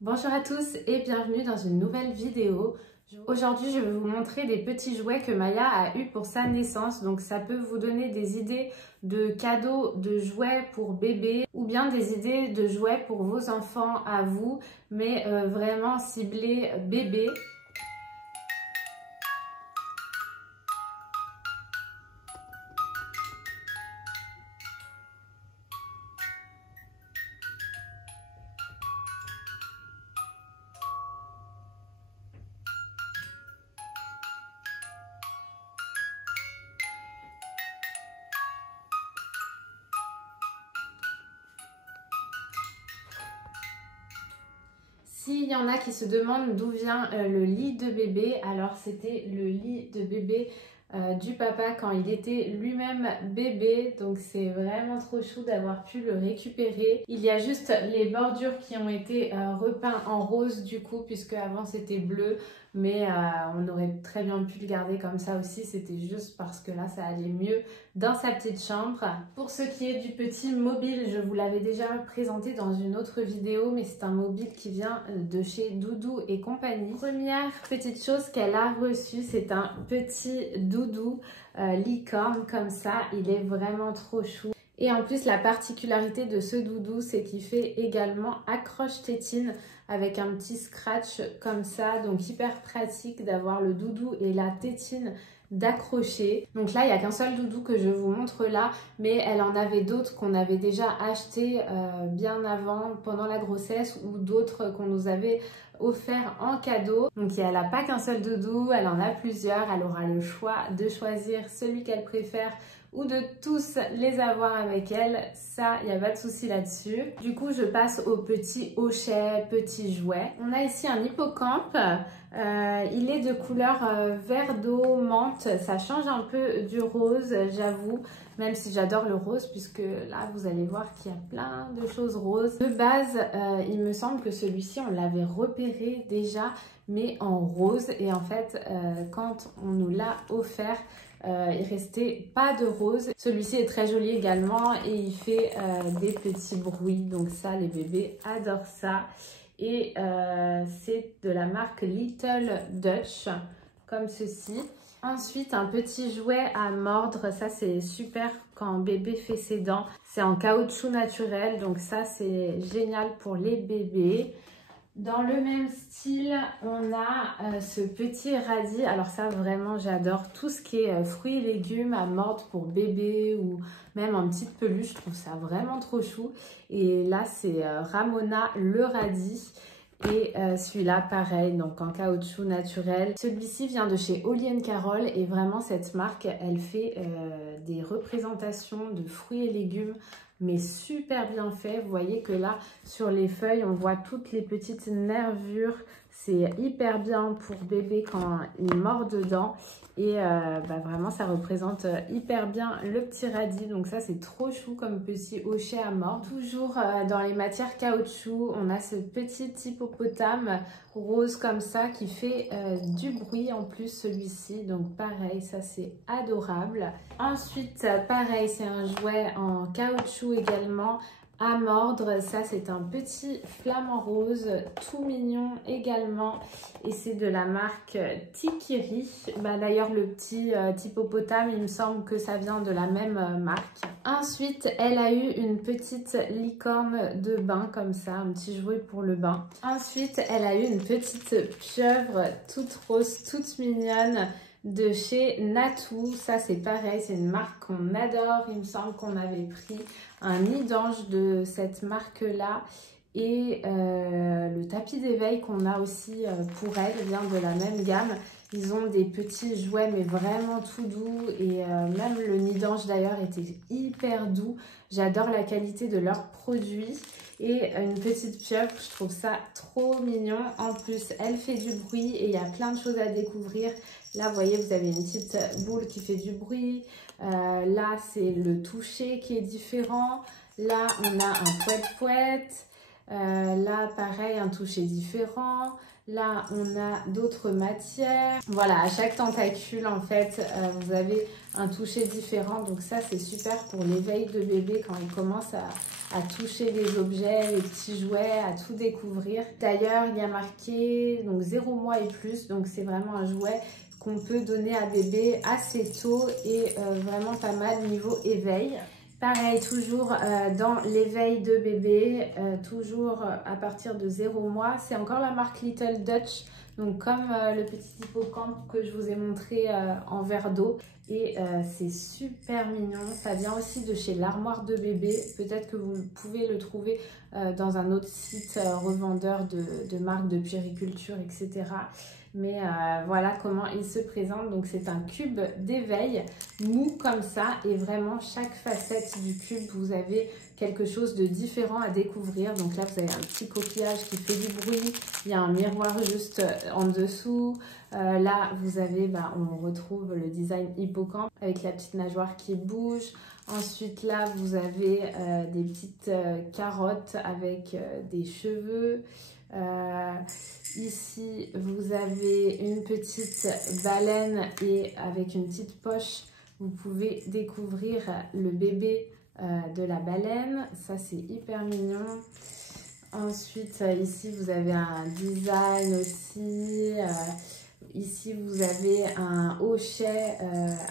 Bonjour à tous et bienvenue dans une nouvelle vidéo. Aujourd'hui, je vais vous montrer des petits jouets que Maya a eu pour sa naissance. Donc ça peut vous donner des idées de cadeaux de jouets pour bébé ou bien des idées de jouets pour vos enfants à vous, mais vraiment ciblés bébé. S'il y en a qui se demandent d'où vient le lit de bébé, alors c'était le lit de bébé du papa quand il était lui-même bébé. Donc c'est vraiment trop chou d'avoir pu le récupérer. Il y a juste les bordures qui ont été repeintes en rose du coup, puisque avant c'était bleu. Mais on aurait très bien pu le garder comme ça aussi, c'était juste parce que là ça allait mieux dans sa petite chambre. Pour ce qui est du petit mobile, je vous l'avais déjà présenté dans une autre vidéo, mais c'est un mobile qui vient de chez Doudou et compagnie. Première petite chose qu'elle a reçue, c'est un petit doudou licorne comme ça, il est vraiment trop chou. Et en plus, la particularité de ce doudou, c'est qu'il fait également accroche-tétine avec un petit scratch comme ça. Donc hyper pratique d'avoir le doudou et la tétine d'accrocher. Donc là, il n'y a qu'un seul doudou que je vous montre là, mais elle en avait d'autres qu'on avait déjà acheté bien avant, pendant la grossesse, ou d'autres qu'on nous avait offert en cadeau. Donc elle n'a pas qu'un seul doudou, elle en a plusieurs. Elle aura le choix de choisir celui qu'elle préfère ou de tous les avoir avec elle, ça, il n'y a pas de souci là-dessus. Du coup, je passe au petit hochet, petit jouet. On a ici un hippocampe, il est de couleur vert d'eau, menthe, ça change un peu du rose, j'avoue, même si j'adore le rose, puisque là, vous allez voir qu'il y a plein de choses roses. De base, il me semble que celui-ci, on l'avait repéré déjà, mais en rose, et en fait, quand on nous l'a offert, il restait pas de rose. Celui-ci est très joli également et il fait des petits bruits, donc ça les bébés adorent ça. Et c'est de la marque Little Dutch comme ceci. Ensuite, un petit jouet à mordre, ça c'est super quand bébé fait ses dents. C'est en caoutchouc naturel, donc ça c'est génial pour les bébés. Dans le même style, on a ce petit radis. Alors ça, vraiment, j'adore tout ce qui est fruits et légumes à mordre pour bébé ou même en petite peluche. Je trouve ça vraiment trop chou. Et là, c'est Ramona le radis. Et celui-là, pareil, donc en caoutchouc naturel. Celui-ci vient de chez Holly & Carol et vraiment, cette marque, elle fait des représentations de fruits et légumes mais super bien fait. Vous voyez que là, sur les feuilles, on voit toutes les petites nervures. C'est hyper bien pour bébé quand il mord dedans. Et vraiment, ça représente hyper bien le petit radis. Donc ça, c'est trop chou comme petit hochet à mordre. Toujours dans les matières caoutchouc, on a ce petit hippopotame rose comme ça qui fait du bruit en plus celui-ci. Donc pareil, ça c'est adorable. Ensuite, pareil, c'est un jouet en caoutchouc également à mordre. Ça c'est un petit flamant rose tout mignon également et c'est de la marque Tikiri. D'ailleurs le petit hippopotame, il me semble que ça vient de la même marque. Ensuite, elle a eu une petite licorne de bain comme ça, un petit jouet pour le bain. Ensuite, elle a eu une petite pieuvre toute rose, toute mignonne de chez Natou. Ça c'est pareil, c'est une marque qu'on adore. Il me semble qu'on avait pris un nid d'ange de cette marque là et le tapis d'éveil qu'on a aussi pour elle vient de la même gamme. Ils ont des petits jouets mais vraiment tout doux et même le nid d'ange d'ailleurs était hyper doux. J'adore la qualité de leurs produits. Et une petite pieuvre, je trouve ça trop mignon. En plus, elle fait du bruit et il y a plein de choses à découvrir. Là, vous voyez, vous avez une petite boule qui fait du bruit. Là, c'est le toucher qui est différent. Là, on a un pouet-pouet. Là, pareil, un toucher différent. Là, on a d'autres matières. Voilà, à chaque tentacule, en fait, vous avez un toucher différent. Donc ça, c'est super pour l'éveil de bébé quand il commence à toucher les objets, les petits jouets, à tout découvrir. D'ailleurs, il y a marqué donc 0 mois et plus. Donc c'est vraiment un jouet qu'on peut donner à bébé assez tôt et vraiment pas mal niveau éveil. Pareil, toujours dans l'éveil de bébé, toujours à partir de 0 mois. C'est encore la marque Little Dutch, donc comme le petit hippocampe que je vous ai montré en verre d'eau. Et c'est super mignon. Ça vient aussi de chez l'Armoire de bébé. Peut-être que vous pouvez le trouver dans un autre site revendeur de marques de puériculture, etc. Mais voilà comment il se présente. Donc c'est un cube d'éveil mou comme ça. Et vraiment chaque facette du cube, vous avez quelque chose de différent à découvrir. Donc là, vous avez un petit coquillage qui fait du bruit. Il y a un miroir juste en dessous. Là, vous avez, on retrouve le design hippocampe avec la petite nageoire qui bouge. Ensuite, là, vous avez des petites carottes avec des cheveux. Ici, vous avez une petite baleine et avec une petite poche, vous pouvez découvrir le bébé de la baleine. Ça, c'est hyper mignon. Ensuite, ici, vous avez un design aussi. Ici, vous avez un hochet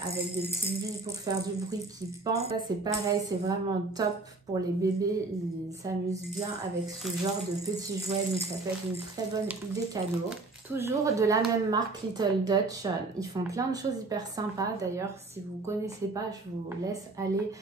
avec des petites billes pour faire du bruit qui pend. Ça, c'est pareil, c'est vraiment top pour les bébés. Ils s'amusent bien avec ce genre de petits jouets. Donc, ça peut être une très bonne idée cadeau. Toujours de la même marque Little Dutch. Ils font plein de choses hyper sympas. D'ailleurs, si vous ne connaissez pas, je vous laisse aller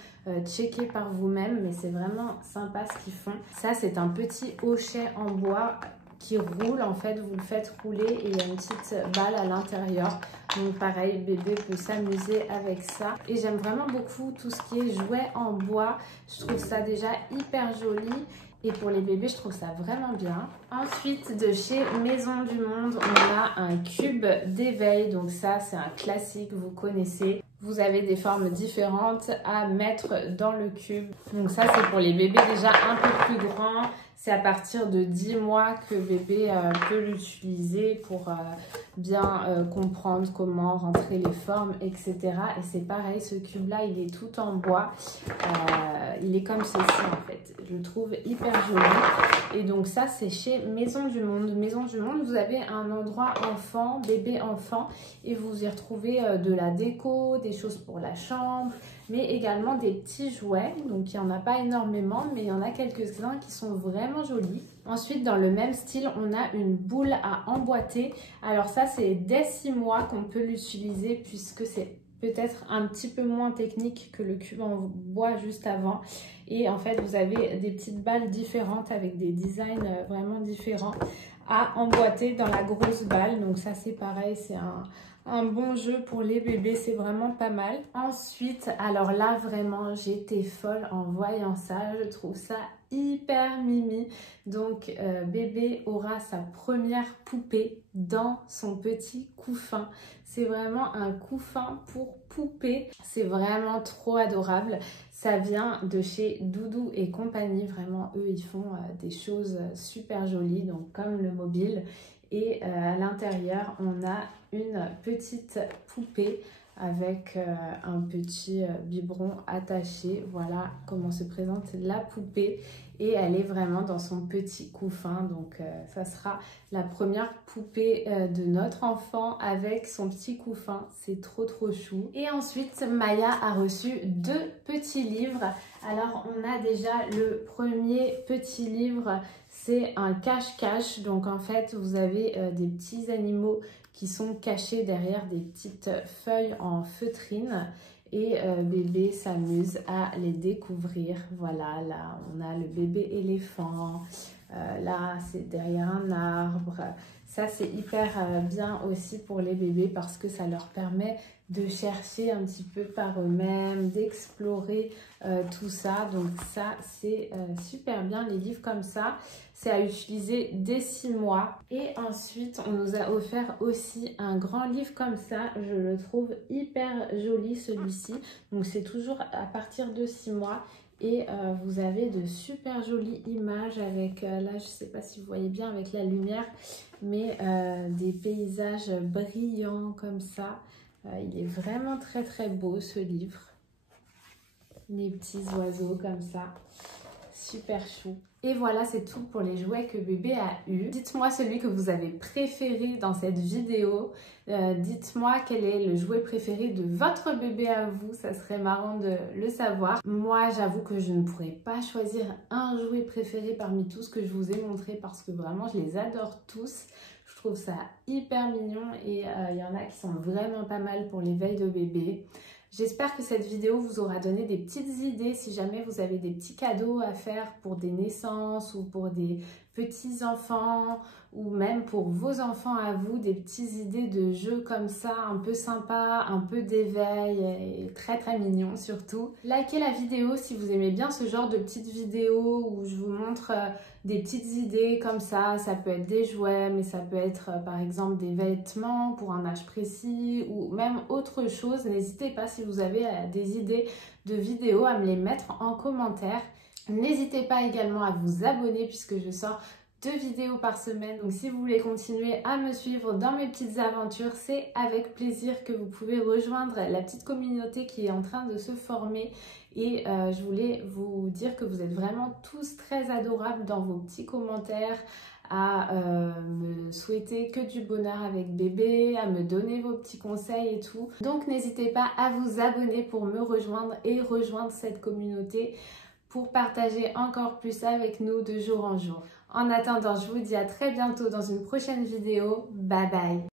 checker par vous-même. Mais c'est vraiment sympa ce qu'ils font. Ça, c'est un petit hochet en bois qui roule. En fait, vous le faites rouler et il y a une petite balle à l'intérieur. Donc pareil, bébé peut s'amuser avec ça. Et j'aime vraiment beaucoup tout ce qui est jouets en bois. Je trouve ça déjà hyper joli. Et pour les bébés, je trouve ça vraiment bien. Ensuite, de chez Maison du Monde, on a un cube d'éveil. Donc ça, c'est un classique, vous connaissez. Vous avez des formes différentes à mettre dans le cube. Donc ça, c'est pour les bébés déjà un peu plus grands. C'est à partir de 10 mois que bébé peut l'utiliser pour bien comprendre comment rentrer les formes, etc. Et c'est pareil, ce cube-là, il est tout en bois. Il est comme ceci, en fait. Je le trouve hyper joli. Et donc ça, c'est chez Maison du Monde. Maison du Monde, vous avez un endroit enfant, bébé enfant. Et vous y retrouvez de la déco, des choses pour la chambre, mais également des petits jouets. Donc il n'y en a pas énormément, mais il y en a quelques-uns qui sont vraiment jolis. Ensuite, dans le même style, on a une boule à emboîter. Alors ça, c'est dès 6 mois qu'on peut l'utiliser puisque c'est peut-être un petit peu moins technique que le cube en bois juste avant. Et en fait, vous avez des petites balles différentes avec des designs vraiment différents à emboîter dans la grosse balle. Donc ça, c'est pareil, c'est un bon jeu pour les bébés, c'est vraiment pas mal. Ensuite, alors là, vraiment, j'étais folle en voyant ça. Je trouve ça hyper mimi. Donc, bébé aura sa première poupée dans son petit couffin. C'est vraiment un couffin pour poupée. C'est vraiment trop adorable. Ça vient de chez Doudou et compagnie. Vraiment, eux, ils font des choses super jolies, donc comme le mobile. Et à l'intérieur, on a une petite poupée avec un petit biberon attaché. Voilà comment se présente la poupée. Et elle est vraiment dans son petit couffin. Donc ça sera la première poupée de notre enfant avec son petit couffin. C'est trop chou. Et ensuite, Maya a reçu 2 petits livres. Alors on a déjà le premier petit livre. C'est un cache-cache. Donc en fait, vous avez des petits animaux qui sont cachés derrière des petites feuilles en feutrine. Et bébé s'amuse à les découvrir. Voilà, là, on a le bébé éléphant. Là, c'est derrière un arbre. Ça, c'est hyper bien aussi pour les bébés parce que ça leur permet de chercher un petit peu par eux-mêmes, d'explorer tout ça. Donc ça, c'est super bien, les livres comme ça. C'est à utiliser dès 6 mois. Et ensuite, on nous a offert aussi un grand livre comme ça. Je le trouve hyper joli, celui-ci. Donc c'est toujours à partir de 6 mois. Et vous avez de super jolies images avec, là je sais pas si vous voyez bien avec la lumière, mais des paysages brillants comme ça. Il est vraiment très très beau ce livre. Les petits oiseaux comme ça, super chou. Et voilà, c'est tout pour les jouets que bébé a eu. Dites-moi celui que vous avez préféré dans cette vidéo. Dites-moi quel est le jouet préféré de votre bébé à vous. Ça serait marrant de le savoir. Moi, j'avoue que je ne pourrais pas choisir un jouet préféré parmi tous que je vous ai montré parce que vraiment, je les adore tous. Je trouve ça hyper mignon et il y en a qui sont vraiment pas mal pour les veilles de bébé. J'espère que cette vidéo vous aura donné des petites idées si jamais vous avez des petits cadeaux à faire pour des naissances ou pour des petits enfants ou même pour vos enfants à vous, des petites idées de jeux comme ça, un peu sympa, un peu d'éveil et très très mignon surtout. Likez la vidéo si vous aimez bien ce genre de petites vidéos où je vous montre des petites idées comme ça peut être des jouets, mais ça peut être par exemple des vêtements pour un âge précis ou même autre chose. N'hésitez pas si vous avez des idées de vidéos à me les mettre en commentaire. N'hésitez pas également à vous abonner puisque je sors 2 vidéos par semaine. Donc si vous voulez continuer à me suivre dans mes petites aventures, c'est avec plaisir que vous pouvez rejoindre la petite communauté qui est en train de se former. Et je voulais vous dire que vous êtes vraiment tous très adorables dans vos petits commentaires, à me souhaiter que du bonheur avec bébé, à me donner vos petits conseils et tout. Donc n'hésitez pas à vous abonner pour me rejoindre et rejoindre cette communauté pour partager encore plus avec nous de jour en jour. En attendant, je vous dis à très bientôt dans une prochaine vidéo. Bye bye!